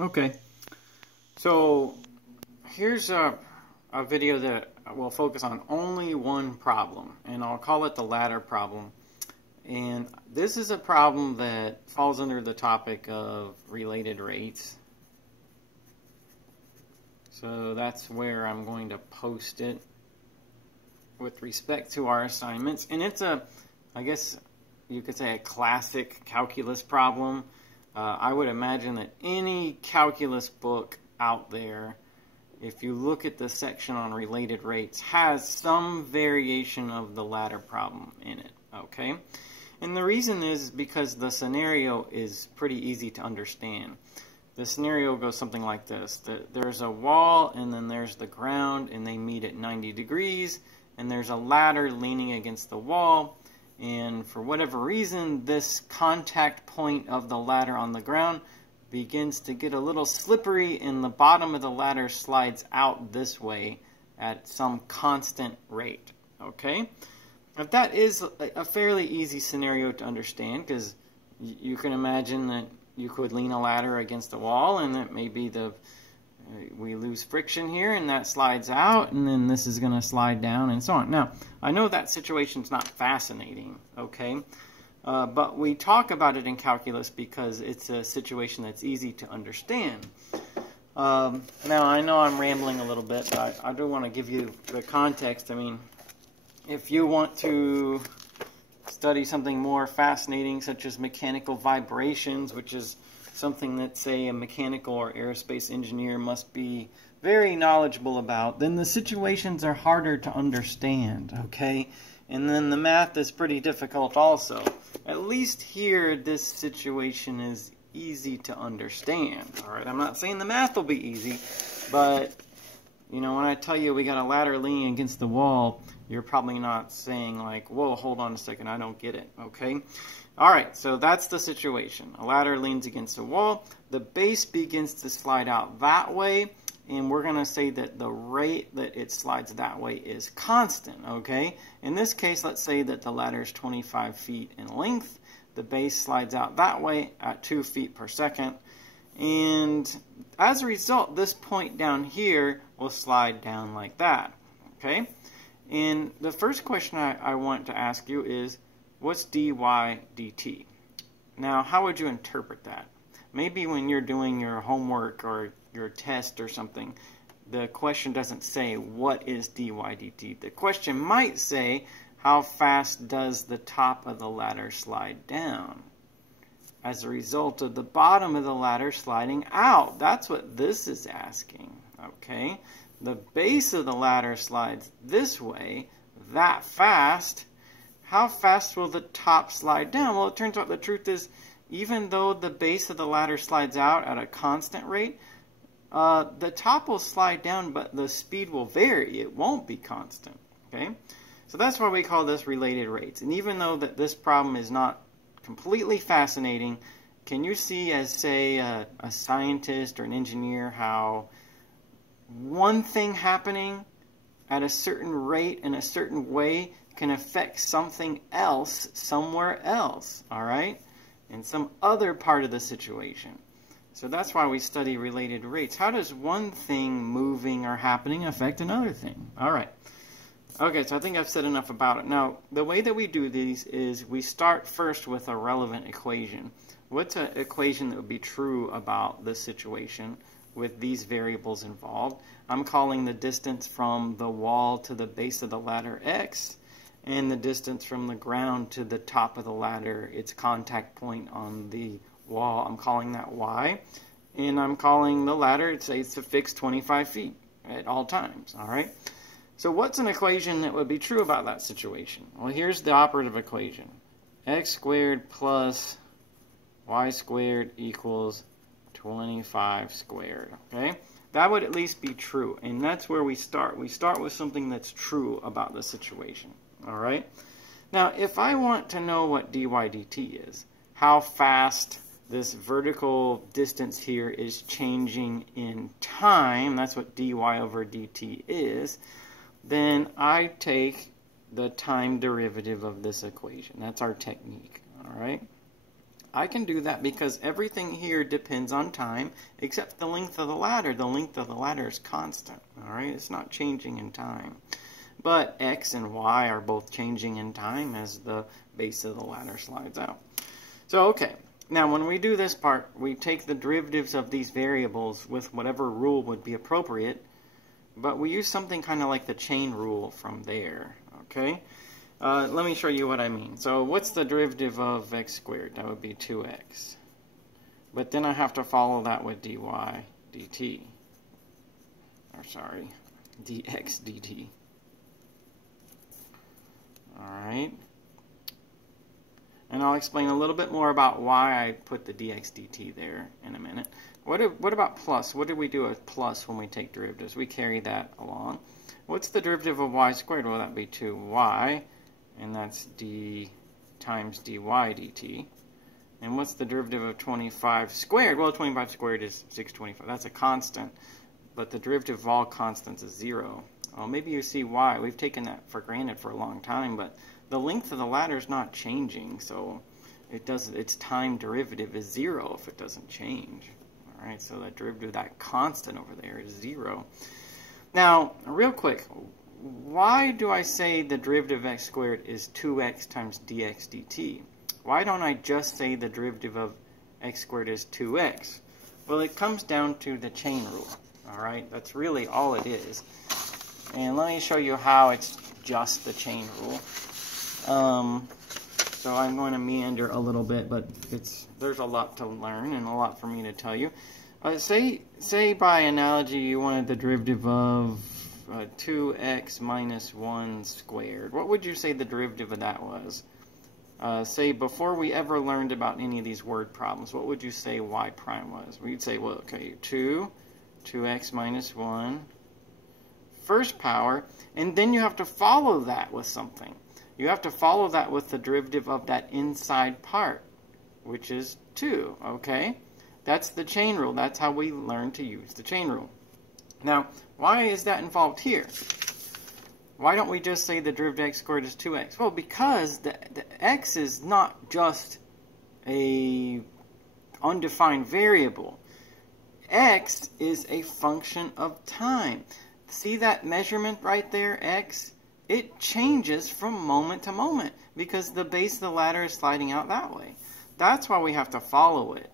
Okay, so here's a video that will focus on only one problem, and I'll call it the ladder problem. And this is a problem that falls under the topic of related rates. So that's where I'm going to post it with respect to our assignments. And it's I guess you could say, a classic calculus problem. I would imagine that any calculus book out there, if you look at the section on related rates, has some variation of the ladder problem in it, okay? And the reason is because the scenario is pretty easy to understand. The scenario goes something like this. There's a wall, and then there's the ground, and they meet at 90 degrees, and there's a ladder leaning against the wall. And for whatever reason, this contact point of the ladder on the ground begins to get a little slippery, and the bottom of the ladder slides out this way at some constant rate. Okay? Now, that is a fairly easy scenario to understand, because you can imagine that you could lean a ladder against a wall, and that maybe we lose friction here, and that slides out, and then this is going to slide down, and so on. Now, I know that situation's not fascinating, okay? But we talk about it in calculus because it's a situation that's easy to understand. Now, I know I'm rambling a little bit, but I do want to give you the context. I mean, if you want to study something more fascinating, such as mechanical vibrations, which is something that, say, a mechanical or aerospace engineer must be very knowledgeable about, then the situations are harder to understand, okay? And then the math is pretty difficult also. At least here, this situation is easy to understand, all right? I'm not saying the math will be easy, but, you know, when I tell you we got a ladder leaning against the wall, you're probably not saying like, whoa, hold on a second, I don't get it, okay? All right, so that's the situation. A ladder leans against a wall. The base begins to slide out that way, and we're going to say that the rate that it slides that way is constant, okay? In this case, let's say that the ladder is 25 feet in length. The base slides out that way at 2 feet per second. And as a result, this point down here will slide down like that, okay? And the first question I want to ask you is, what's dy dt? Now, how would you interpret that? Maybe when you're doing your homework or your test or something, the question doesn't say, what is dy dt? The question might say, how fast does the top of the ladder slide down as a result of the bottom of the ladder sliding out? That's what this is asking, okay? The base of the ladder slides this way, that fast. How fast will the top slide down? Well, it turns out the truth is, even though the base of the ladder slides out at a constant rate, the top will slide down, but the speed will vary. It won't be constant, okay? So that's why we call this related rates. And even though that this problem is not completely fascinating, can you see as, say, a scientist or an engineer how one thing happening at a certain rate in a certain way can affect something else somewhere else, all right? In some other part of the situation. So that's why we study related rates. How does one thing moving or happening affect another thing? All right. Okay, so I think I've said enough about it. Now, the way that we do these is we start first with a relevant equation. What's an equation that would be true about this situation with these variables involved? I'm calling the distance from the wall to the base of the ladder x, and the distance from the ground to the top of the ladder, its contact point on the wall, I'm calling that y. And I'm calling the ladder, say it's a fixed 25 feet at all times, all right? So what's an equation that would be true about that situation? Well, here's the operative equation. X squared plus y squared equals 25 squared, okay? That would at least be true, and that's where we start. We start with something that's true about the situation, all right? Now, if I want to know what dy dt is, how fast this vertical distance here is changing in time, that's what dy over dt is, then I take the time derivative of this equation. That's our technique, all right? I can do that because everything here depends on time except the length of the ladder. The length of the ladder is constant, all right? It's not changing in time. But x and y are both changing in time as the base of the ladder slides out. So, okay. Now, when we do this part, we take the derivatives of these variables with whatever rule would be appropriate, but we use something kind of like the chain rule from there, okay? Let me show you what I mean. So what's the derivative of x squared? That would be 2x. But then I have to follow that with dy dt. Or sorry, dx dt. Alright. And I'll explain a little bit more about why I put the dx dt there in a minute. What about plus? What do we do with plus when we take derivatives? We carry that along. What's the derivative of y squared? Well, that'd be 2y. And that's d times dy dt. And what's the derivative of 25 squared? Well, 25 squared is 625. That's a constant. But the derivative of all constants is 0. Well, maybe you see why. We've taken that for granted for a long time, but the length of the ladder is not changing, so its time derivative is 0 if it doesn't change. All right, so the derivative of that constant over there is 0. Now, real quick, why do I say the derivative of x squared is 2x times dx dt? Why don't I just say the derivative of x squared is 2x? Well, it comes down to the chain rule. All right, that's really all it is. And let me show you how it's just the chain rule. So I'm going to meander a little bit, but there's a lot to learn and a lot for me to tell you. Say by analogy you wanted the derivative of 2x minus 1 squared. What would you say the derivative of that was? Say before we ever learned about any of these word problems, what would you say y prime was? We'd say, well, okay, 2x minus 1 first power, and then you have to follow that with something. You have to follow that with the derivative of that inside part, which is 2, okay? That's the chain rule. That's how we learn to use the chain rule. Now, why is that involved here? Why don't we just say the derivative of x squared is 2x? Well, because the x is not just a undefined variable. X is a function of time. See that measurement right there, x? It changes from moment to moment because the base of the ladder is sliding out that way. That's why we have to follow it.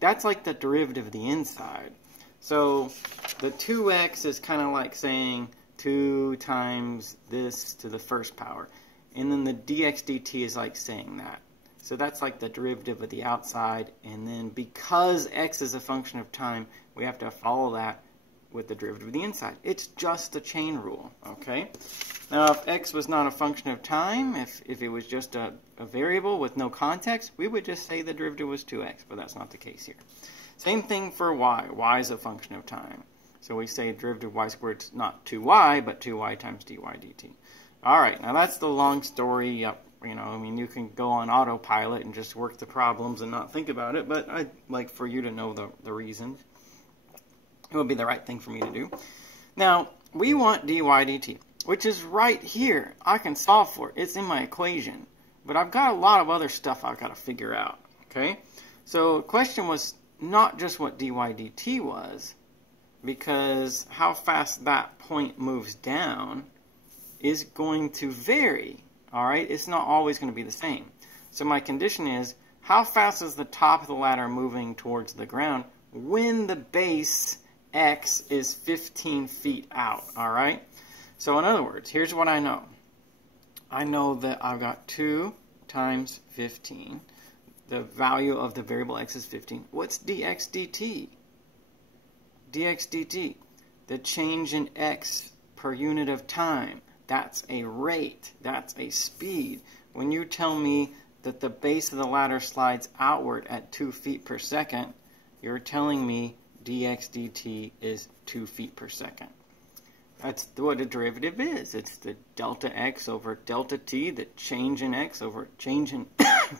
That's like the derivative of the inside. So the 2x is kind of like saying 2 times this to the first power. And then the dx dt is like saying that. So that's like the derivative of the outside. And then because x is a function of time, we have to follow that with the derivative of the inside. It's just a chain rule, okay? Now, if x was not a function of time, if it was just a variable with no context, we would just say the derivative was 2x, but that's not the case here. Same thing for y. Y is a function of time. So we say derivative of y squared is not 2y, but 2y times dy dt. All right, now that's the long story. Yep, you know, I mean, you can go on autopilot and just work the problems and not think about it, but I'd like for you to know the reasons. It would be the right thing for me to do. Now, we want dy dt, which is right here. I can solve for it. It's in my equation. But I've got a lot of other stuff I've got to figure out, okay? So the question was not just what dy dt was, because how fast that point moves down is going to vary, all right? It's not always going to be the same. So my condition is, how fast is the top of the ladder moving towards the ground when the base x is 15 feet out, all right? So in other words, here's what I know. I know that I've got 2 times 15. The value of the variable x is 15. What's dx dt? Dx dt, the change in x per unit of time. That's a rate. That's a speed. When you tell me that the base of the ladder slides outward at 2 feet per second, you're telling me dx dt is 2 feet per second. That's what a derivative is. It's the delta x over delta t, the change in x over change in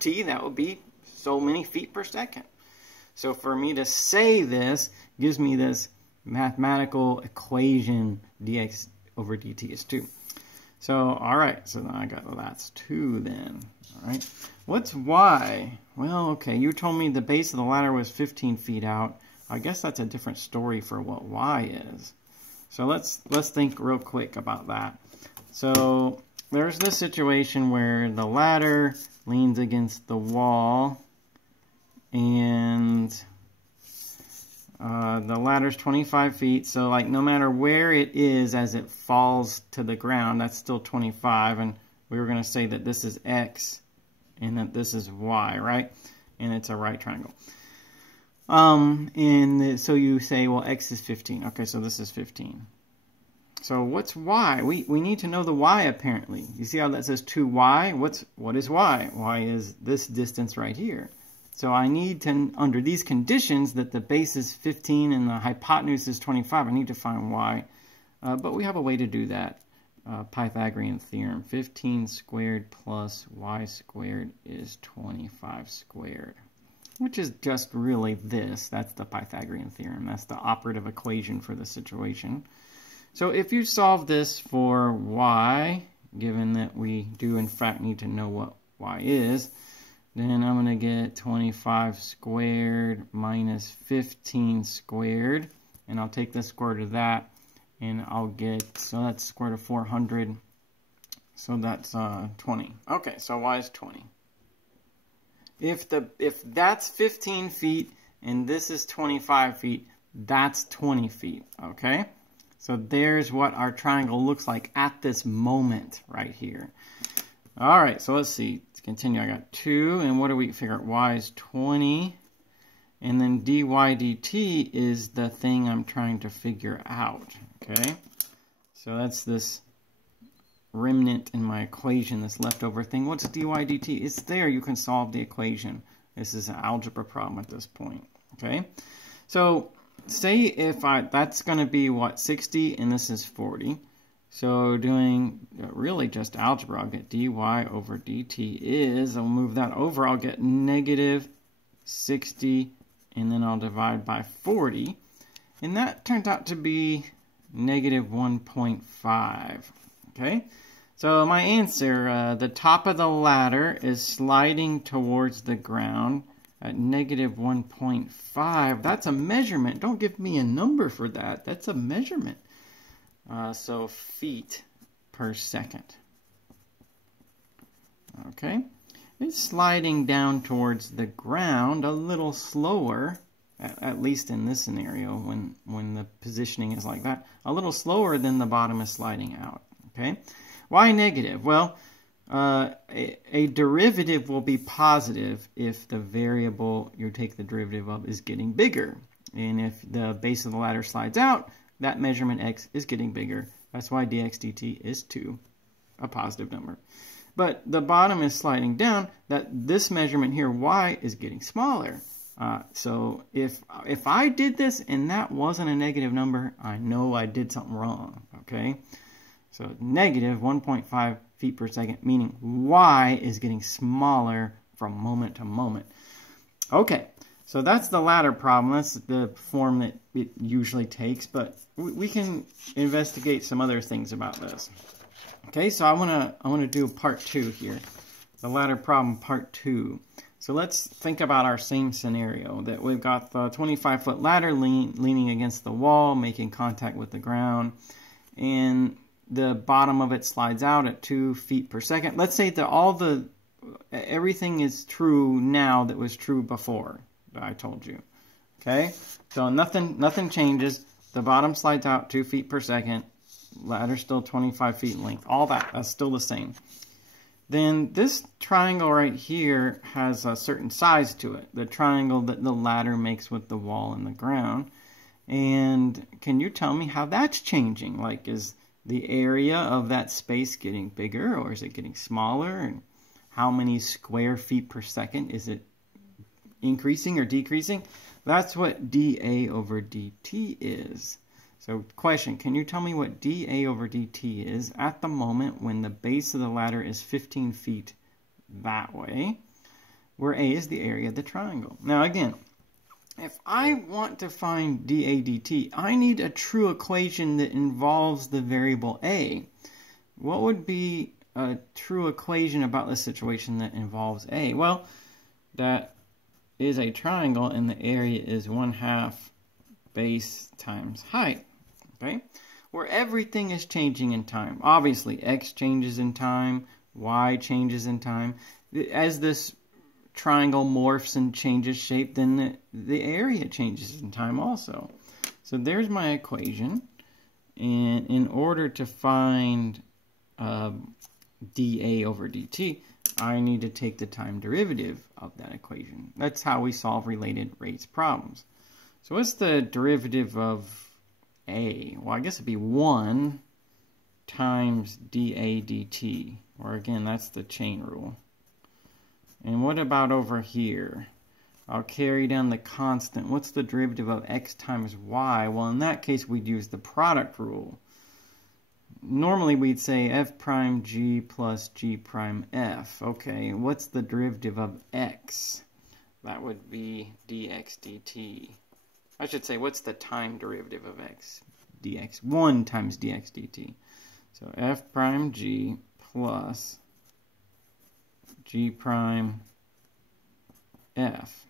t. That would be so many feet per second. So for me to say this gives me this mathematical equation, dx over dt is 2. So, all right, so then I got, well, that's 2 then. All right, what's y? Well, okay, you told me the base of the ladder was 15 feet out. I guess that's a different story for what y is. So let's think real quick about that. So there's this situation where the ladder leans against the wall, and the ladder's 25 feet, so like no matter where it is as it falls to the ground, that's still 25, and we were going to say that this is x and that this is y, right? And it's a right triangle. So you say, well, x is 15. Okay, so this is 15. So what's y? We need to know the y apparently. You see how that says 2y? What is y? Y is this distance right here. So I need to, under these conditions, that the base is 15 and the hypotenuse is 25, I need to find y. But we have a way to do that. Pythagorean theorem. 15 squared plus y squared is 25 squared. Which is just really this. That's the Pythagorean theorem. That's the operative equation for the situation. So if you solve this for y, given that we do in fact need to know what y is, then I'm going to get 25 squared minus 15 squared. And I'll take the square root of that, and I'll get, so that's square root of 400. So that's 20. Okay, so y is 20. If that's 15 feet and this is 25 feet, that's 20 feet, okay? So there's what our triangle looks like at this moment right here. All right, so let's see. Let's continue. I got 2, and what do we figure out? Y is 20, and then dy dt is the thing I'm trying to figure out, okay? So that's this remnant in my equation, this leftover thing. What's dy dt? It's there. You can solve the equation. This is an algebra problem at this point, okay? So say if that's going to be, what, 60, and this is 40. So doing really just algebra, I'll get dy over dt is, I'll move that over, I'll get negative 60, and then I'll divide by 40. And that turns out to be negative 1.5, okay? So my answer, the top of the ladder is sliding towards the ground at negative 1.5. That's a measurement. Don't give me a number for that. That's a measurement. So feet per second. Okay. It's sliding down towards the ground a little slower, at least in this scenario when the positioning is like that, a little slower than the bottom is sliding out. Okay. Why negative? Well, a derivative will be positive if the variable you take the derivative of is getting bigger. And if the base of the ladder slides out, that measurement x is getting bigger. That's why dx dt is 2, a positive number. But the bottom is sliding down, that this measurement here, y, is getting smaller. So if I did this and that wasn't a negative number, I know I did something wrong, okay? So negative 1.5 feet per second, meaning y is getting smaller from moment to moment. Okay, so that's the ladder problem. That's the form that it usually takes, but we can investigate some other things about this. Okay, so I wanna do part 2 here, the ladder problem part 2. So let's think about our same scenario, that we've got the 25-foot ladder leaning against the wall, making contact with the ground, and the bottom of it slides out at 2 feet per second. Let's say that everything is true now that was true before that I told you. Okay, so nothing changes. The bottom slides out 2 feet per second. Ladder's still 25 feet in length. All that's still the same. Then this triangle right here has a certain size to it. The triangle that the ladder makes with the wall and the ground. And can you tell me how that's changing? Like, is the area of that space getting bigger, or is it getting smaller? And how many square feet per second? Is it increasing or decreasing? That's what dA over dt is. So question, can you tell me what dA over dt is at the moment when the base of the ladder is 15 feet that way, where A is the area of the triangle? Now again, if I want to find dA dt, I need a true equation that involves the variable A. what would be a true equation about this situation that involves A? Well, that is a triangle and the area is 1/2 base times height, okay? Where everything is changing in time. Obviously, X changes in time, Y changes in time. As this triangle morphs and changes shape, then the area changes in time also. So there's my equation. And in order to find dA over dt, I need to take the time derivative of that equation. That's how we solve related rates problems. So what's the derivative of A? Well, I guess it'd be 1 times dA dt. Or again, that's the chain rule. And what about over here? I'll carry down the constant. What's the derivative of x times y? Well, in that case, we'd use the product rule. Normally, we'd say f prime g plus g prime f. Okay, what's the derivative of x? That would be dx dt. I should say, what's the time derivative of x? dx. 1 times dx dt. So f prime g plus g prime f.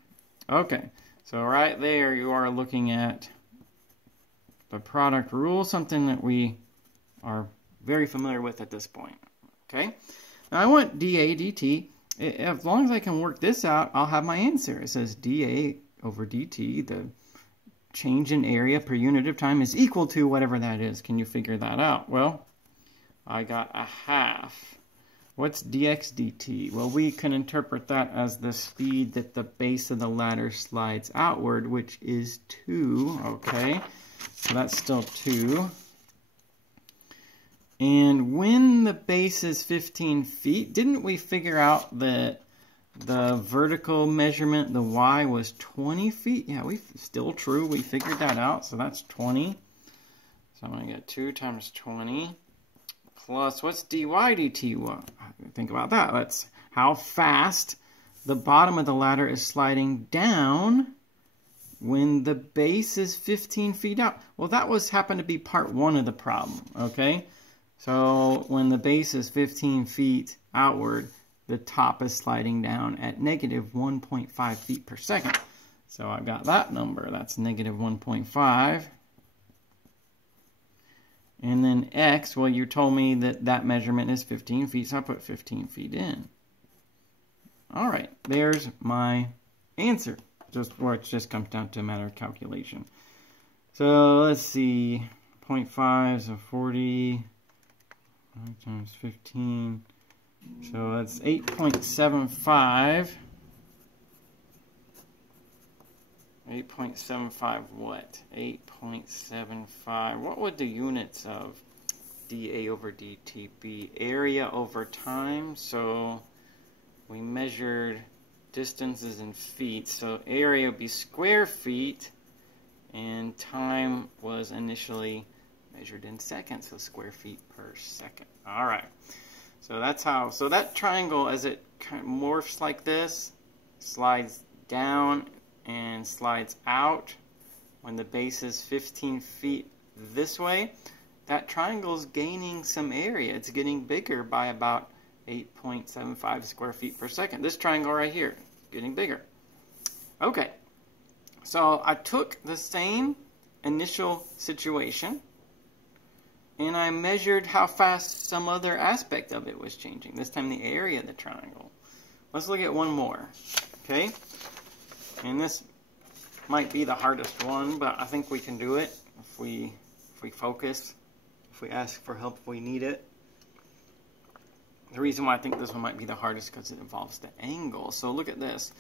Okay, so right there you are looking at the product rule, something that we are very familiar with at this point. Okay, now I want dA dt. As long as I can work this out, I'll have my answer. It says dA over dt, the change in area per unit of time, is equal to whatever that is. Can you figure that out? Well, I got 1/2. What's dx dt? Well, we can interpret that as the speed that the base of the ladder slides outward, which is 2. Okay, so that's still 2. And when the base is 15 feet, didn't we figure out that the vertical measurement, the y, was 20 feet? Yeah, still true. We figured that out, so that's 20. So I'm going to get 2 times 20. Plus, what's dy dt? Well, think about that. That's how fast the bottom of the ladder is sliding down when the base is 15 feet out. Well, that happened to be part 1 of the problem, okay? So when the base is 15 feet outward, the top is sliding down at negative 1.5 feet per second. So I've got that number. That's negative 1.5. And then x, well, you told me that that measurement is 15 feet, so I put 15 feet in. All right, there's my answer. It just comes down to a matter of calculation. So let's see, 0.5, so 40 times 15. So that's 8.75. 8.75 what? 8.75. What would the units of dA over dt be? Area over time. So we measured distances in feet. So area would be square feet. And time was initially measured in seconds. So square feet per second. All right. So that's how. So that triangle, as it kind of morphs like this, slides down and slides out when the base is 15 feet this way, that triangle is gaining some area. It's getting bigger by about 8.75 square feet per second. This triangle right here, getting bigger. Okay, so I took the same initial situation and I measured how fast some other aspect of it was changing. This time the area of the triangle. Let's look at one more, okay? And this might be the hardest one, but I think we can do it if we focus, if we ask for help if we need it. The reason why I think this one might be the hardest is because it involves the angle. So look at this.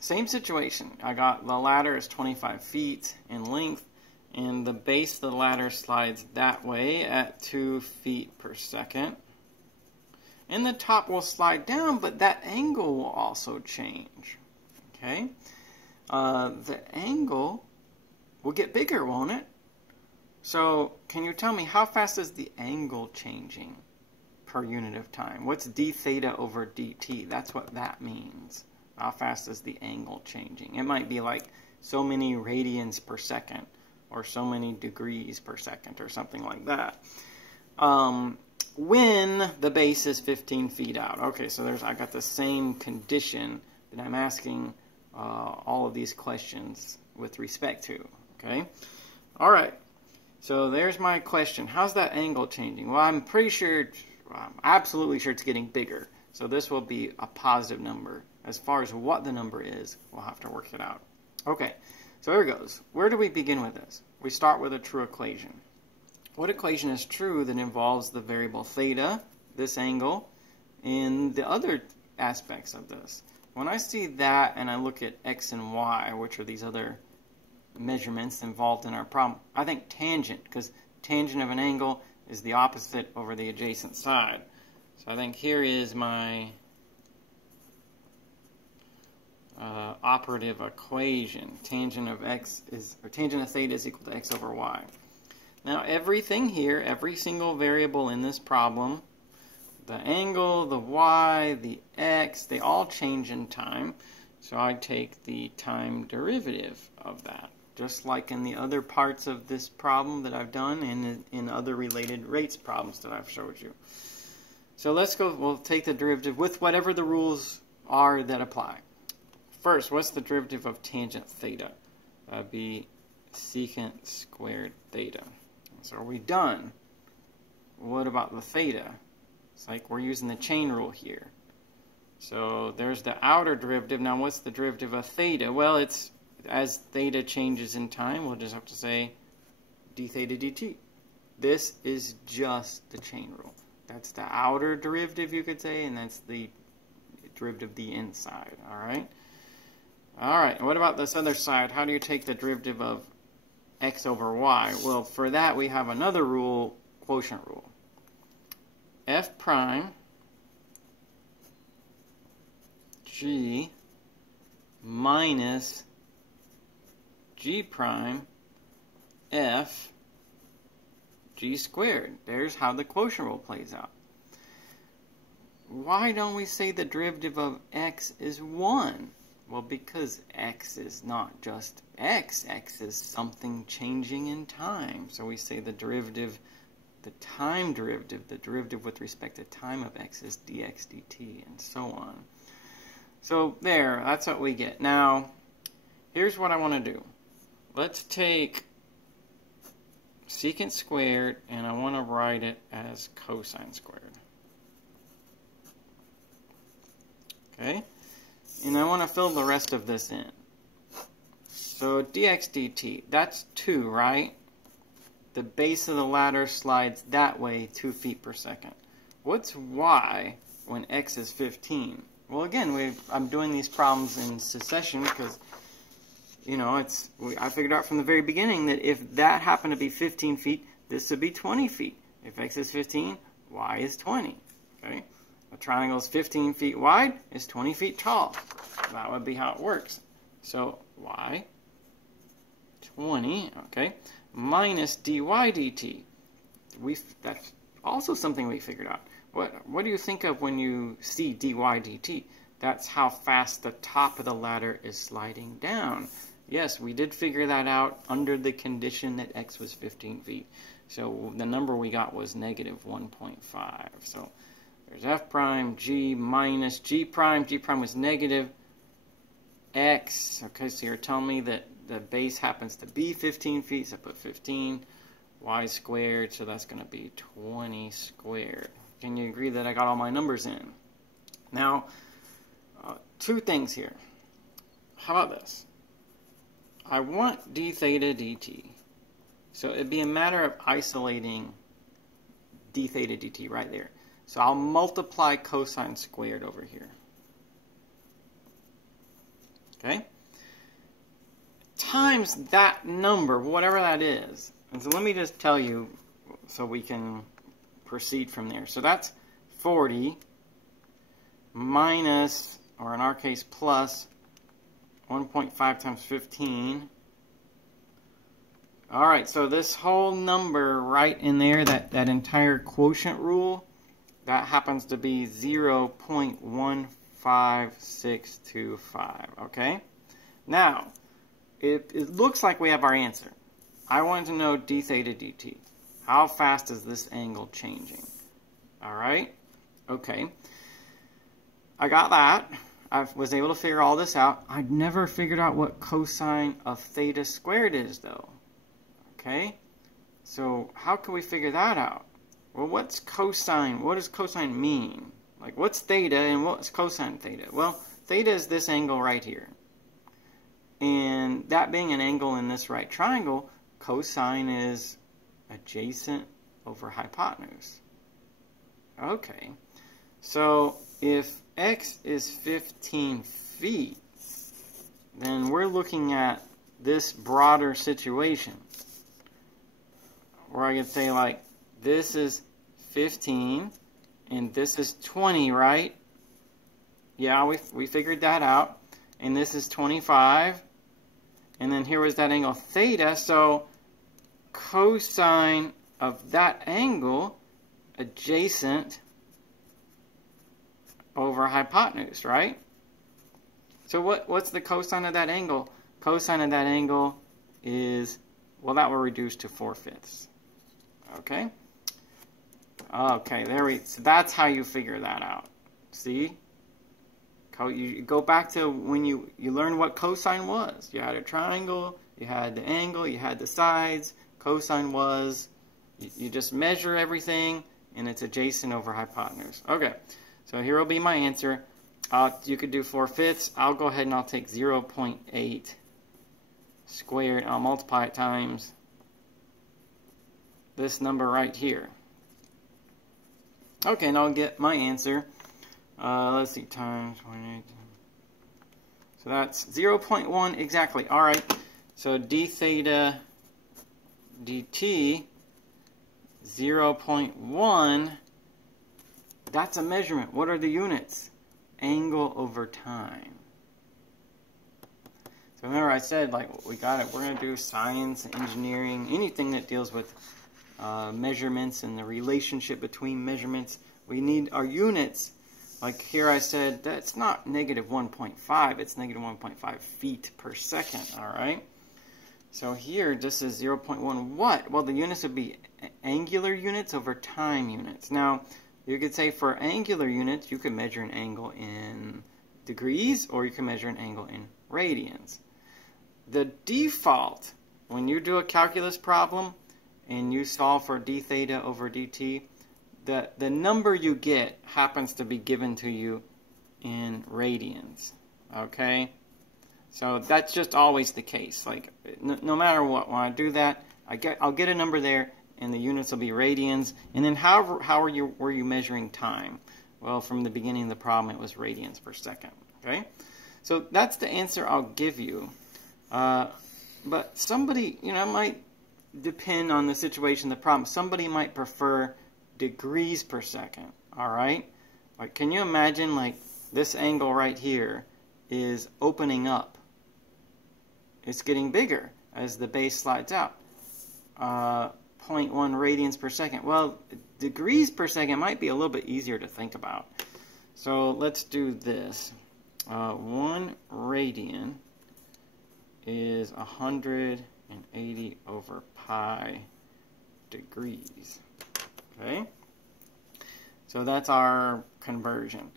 Same situation. I got the ladder is 25 feet in length, and the base of the ladder slides that way at 2 feet per second. And the top will slide down, but that angle will also change. Okay? The angle will get bigger, won't it? So, can you tell me how fast is the angle changing per unit of time? What's d theta over dt? That's what that means. How fast is the angle changing? It might be like so many radians per second, or so many degrees per second, or something like that. when the base is 15 feet out. Okay, so I got the same condition that I'm asking all of these questions with respect to. Okay, all right. So there's my question. How's that angle changing? Well, I'm pretty sure, I'm absolutely sure it's getting bigger. So this will be a positive number. As far as what the number is, we'll have to work it out. Okay, so here it goes. Where do we begin with this? We start with a true equation. What equation is true that involves the variable theta, this angle, and the other aspects of this? When I see that and I look at x and y, which are these other measurements involved in our problem, I think tangent, because tangent of an angle is the opposite over the adjacent side. So I think here is my operative equation. Tangent of theta is equal to x over y. Now everything here, every single variable in this problem, the angle, the y, the x, they all change in time. So I take the time derivative of that, just like in the other parts of this problem that I've done and in other related rates problems that I've showed you. So let's go, we'll take the derivative with whatever the rules are that apply. First, what's the derivative of tangent theta? That would be secant squared theta. So are we done? What about the theta? It's like we're using the chain rule here. So there's the outer derivative. Now what's the derivative of theta? Well, it's as theta changes in time, we'll just have to say d theta dt. This is just the chain rule. That's the outer derivative, you could say, and that's the derivative of the inside. All right? All right, what about this other side? How do you take the derivative of x over y? Well, for that we have another rule, quotient rule. F prime g minus g prime f g squared. There's how the quotient rule plays out. Why don't we say the derivative of x is 1? Well, because x is not just x. X is something changing in time. So we say the derivative, the time derivative, the derivative with respect to time of x is dx dt, and so on. So there, that's what we get. Now, here's what I want to do. Let's take secant squared, and I want to write it as cosine squared. Okay? And I want to fill the rest of this in. So dx dt, that's 2, right? The base of the ladder slides that way 2 feet per second. What's y when x is 15? Well, again, I'm doing these problems in succession because, you know, I figured out from the very beginning that if that happened to be 15 feet, this would be 20 feet. If x is 15, y is 20. Okay? A triangle is 15 feet wide, is 20 feet tall. That would be how it works. So y, 20, okay, minus dy dt. That's also something we figured out. What do you think of when you see dy dt? That's how fast the top of the ladder is sliding down. Yes, we did figure that out under the condition that x was 15 feet. So the number we got was negative 1.5. So there's f prime g minus g prime. G prime was negative x. Okay, so you're telling me that the base happens to be 15 feet, so I put 15. Y squared, so that's going to be 20 squared. Can you agree that I got all my numbers in? Now, 2 things here. How about this? I want d theta dt. So it'd be a matter of isolating d theta dt right there. So I'll multiply cosine squared over here. Okay? Times that number, whatever that is. And so let me just tell you so we can proceed from there. So that's 40 minus, or in our case, plus 1.5 times 15. All right, so this whole number right in there, that entire quotient rule, that happens to be 0.15625, okay? Now, it looks like we have our answer. I wanted to know d theta dt. How fast is this angle changing? All right? Okay. I got that. I was able to figure all this out. I'd never figured out what cosine of theta squared is, though. Okay? So how can we figure that out? Well, what's cosine? What does cosine mean? Like, what's theta and what's cosine theta? Well, theta is this angle right here. And that being an angle in this right triangle, cosine is adjacent over hypotenuse. Okay. So if x is 15 feet, then we're looking at this broader situation. Or I could say, like, this is 15 and this is 20, right? Yeah, we figured that out. And this is 25. And then here was that angle theta. So cosine of that angle adjacent over hypotenuse, right? So what's the cosine of that angle? Cosine of that angle is, well, that will reduce to 4/5. Okay? Okay, so that's how you figure that out. See? You go back to when you learned what cosine was. You had a triangle, you had the angle, you had the sides. Cosine was, you just measure everything, and it's adjacent over hypotenuse. Okay, so here will be my answer. You could do 4/5. I'll go ahead and I'll take 0.8 squared. I'll multiply it times this number right here. Okay, and I'll get my answer. Let's see, times 0.8. So that's 0.1 exactly. All right, so d theta dt, 0.1, that's a measurement. What are the units? Angle over time. So remember I said, like, we got it. We're going to do science, engineering, anything that deals with measurements and the relationship between measurements. We need our units. Like here I said, that's not negative 1.5, it's negative 1.5 feet per second, all right? So here, this is 0.1 what? Well, the units would be angular units over time units. Now, you could say for angular units, you could measure an angle in degrees, or you can measure an angle in radians. The default, when you do a calculus problem, and you solve for d theta over dt, the number you get happens to be given to you in radians, okay? So that's just always the case. Like, no matter what, when I do that, I'll get a number there, and the units will be radians. And then how were you measuring time? Well, from the beginning of the problem, it was radians per second, okay? So that's the answer I'll give you. But somebody, might depend on the situation, the problem. Somebody might prefer degrees per second, all right? Like, can you imagine, like, this angle right here is opening up. It's getting bigger as the base slides out. 0.1 radians per second. Well, degrees per second might be a little bit easier to think about. So let's do this. 1 radian is 180 over pi degrees. Okay? So that's our conversion.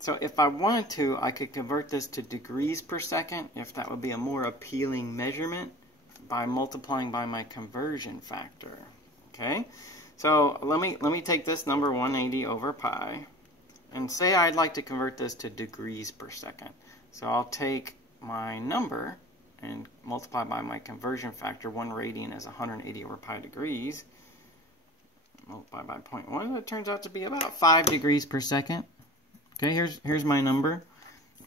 So if I wanted to, I could convert this to degrees per second, if that would be a more appealing measurement, by multiplying by my conversion factor. Okay? So let me take this number 180 over pi, and say I'd like to convert this to degrees per second. So I'll take my number and multiply by my conversion factor. 1 radian is 180 over pi degrees. Multiply by 0.1, that turns out to be about 5 degrees per second. Okay, here's my number.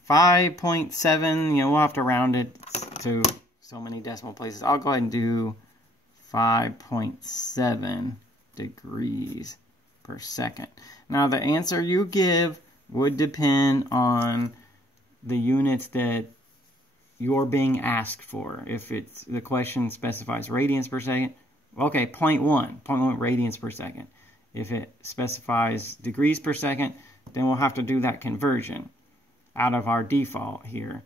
5.7, we'll have to round it to so many decimal places. I'll go ahead and do 5.7 degrees per second. Now, the answer you give would depend on the units that you're being asked for. If the question specifies radians per second, okay, 0.1 radians per second. If it specifies degrees per second, then we'll have to do that conversion out of our default here.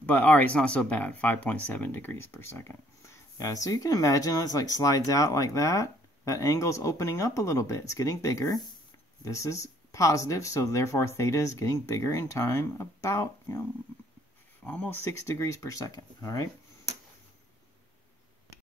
But, all right, it's not so bad, 5.7 degrees per second. Yeah, so you can imagine it's like slides out like that. That angle's opening up a little bit. It's getting bigger, this is positive, so therefore theta is getting bigger in time, about, almost 6 degrees per second, all right?